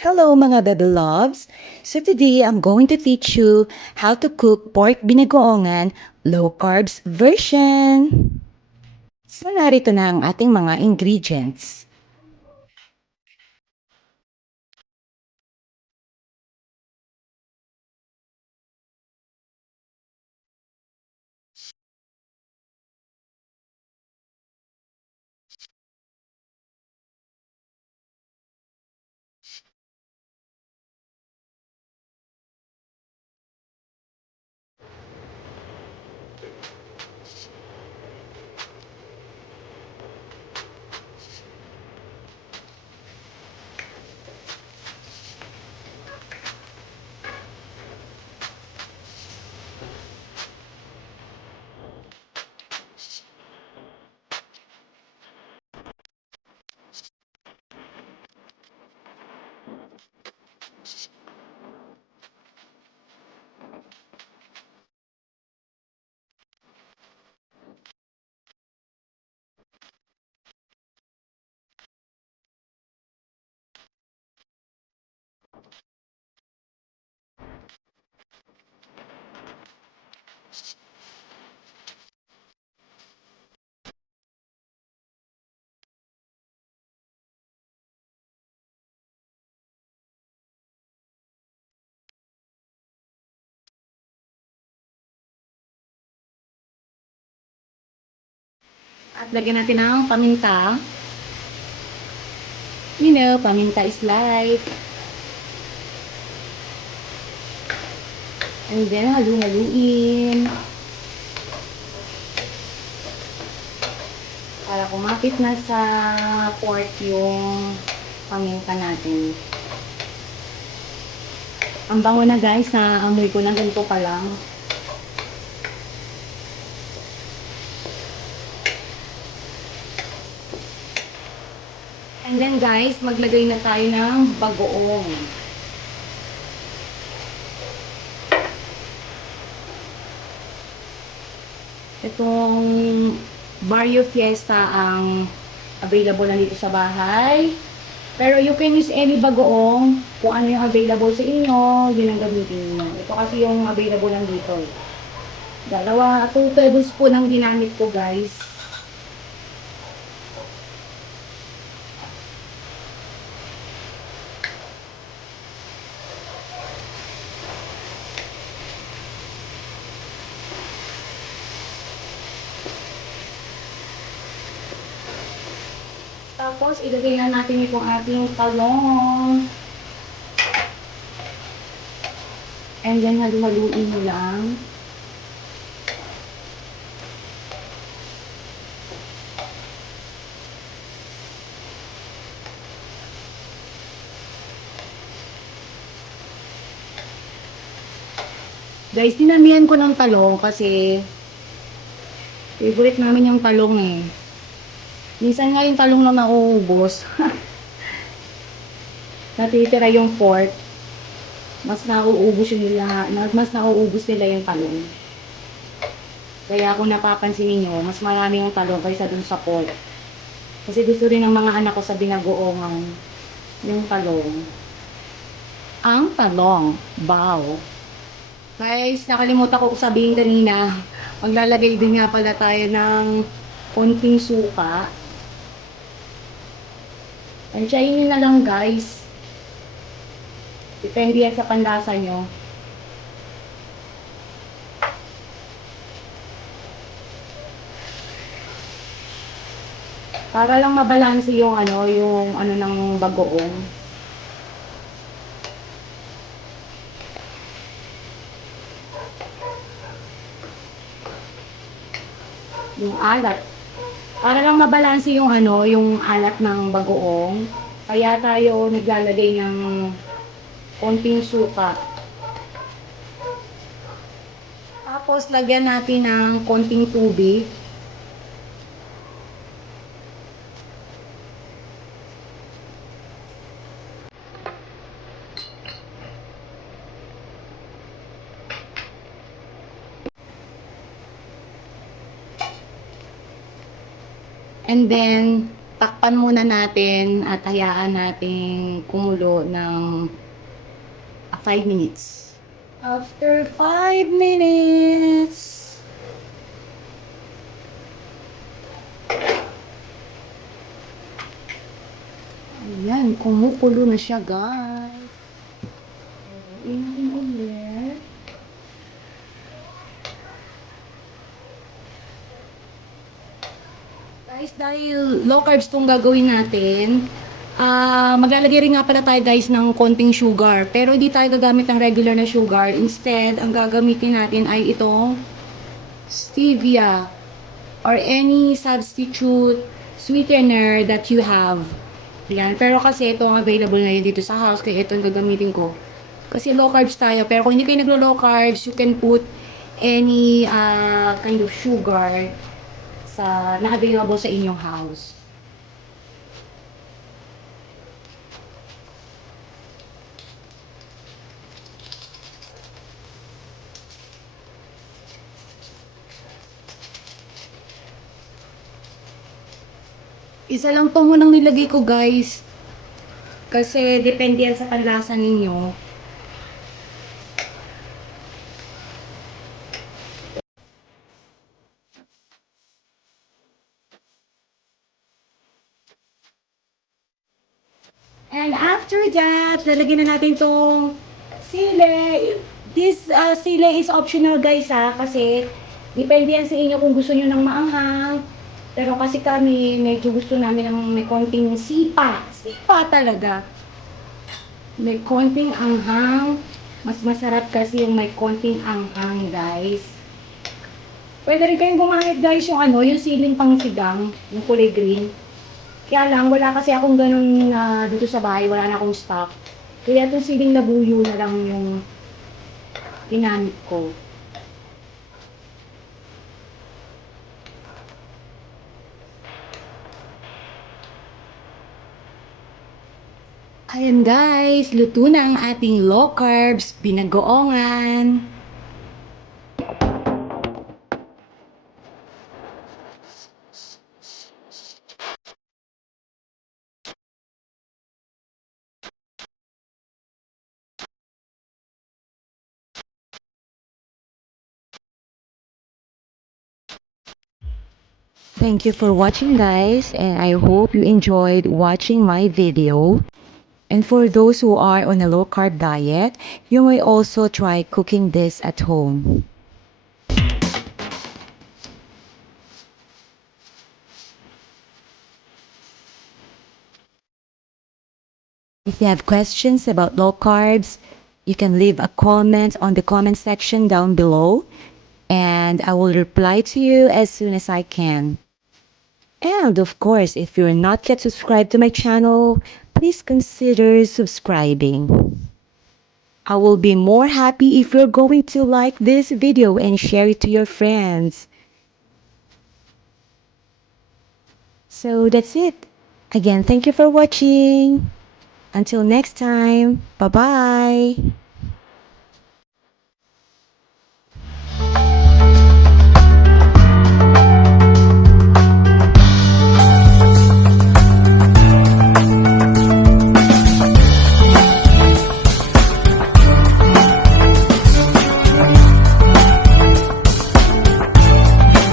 Hello mga Bebe Loves! So today I'm going to teach you how to cook pork binagoongan low carbs version. So narito na ang ating mga ingredients. At lagyan natin ng paminta. You know, paminta is life. And then halu-haluin. Para kumapit na sa pork yung paminta natin. Ang bango na guys, amoy ko na ganito pa lang. And then guys, maglagay na tayo ng bagoong. Itong Barrio Fiesta ang available na dito sa bahay. Pero you can use any bagoong kung ano yung available sa inyo, yun ang gamitin nyo. Ito kasi yung available lang dito. 2 tablespoon ang ginamit ko guys. Tapos, ilagay na natin itong ating talong. And then, halu-haluin mo lang. Guys, dinamihan ko ng talong kasi favorite namin yung talong eh. Minsan nga yung talong na nauubos. Natitira yung pork. Mas nauubos nila, mas nauubos nila yung talong. Kaya kung napapansin niyo, mas marami yung talong kaysa dun sa pork. Kasi gusto rin ng mga anak ko sa binagoongan yung talong. Ang talong, bao. Guys, nakalimutan ko sabihin kanina, maglalagay din nga pala tayo ng konting suka. Tansyahin nyo na lang guys. Depende yan sa panlasa nyo. Para lang mabalanse yung ano ng bagoong. Yung alat. Para lang mabalanse yung yung alat ng bagoong. Kaya tayo naglalagay ng konting suka. Tapos lagyan natin ng konting tubig. And then Takpan muna natin at hayaan natin kumulo ng 5 minutes. After 5 minutes, ayan, kumukulo na siya, guys. Inumin ulit. Guys, dahil low carbs itong gagawin natin, maglalagay rin nga pala tayo guys ng konting sugar. Pero hindi tayo gagamit ng regular na sugar. Instead, ang gagamitin natin ay itong stevia or any substitute sweetener that you have. Yan. Pero kasi ito ang available ngayon dito sa house, kaya ito ang gagamitin ko. Kasi low carbs tayo. Pero kung hindi kayo naglo-low carbs, you can put any kind of sugar na available sa inyong house. Isa lang to munang nilagay ko guys. Kasi depende yan sa panlasa ninyo. And after that, lalagyan na natin tong sili. This sili is optional guys kasi depende yan sa inyo kung gusto nyo ng maanghang. Pero kasi kami, medyo gusto namin ng may konting sipa. Sipa talaga. May konting anghang. Mas masarap kasi yung may konting anghang guys. Pwede rin kayong gumamit guys yung yung siling pangsigang, yung kulay green. Kaya lang, wala kasi akong ganun dito sa bahay, wala na akong stock. Kaya itong siling labuyo na lang yung ginamit ko. Ayan guys, luto na ang ating low carbs binagoongan. Thank you for watching guys, and I hope you enjoyed watching my video. And for those who are on a low carb diet, you may also try cooking this at home. If you have questions about low carbs, you can leave a comment on the comment section down below, and I will reply to you as soon as I can. And of course, if you're not yet subscribed to my channel, please consider subscribing. I will be more happy if you're going to like this video and share it to your friends. So that's it. Again, thank you for watching. Until next time, bye-bye.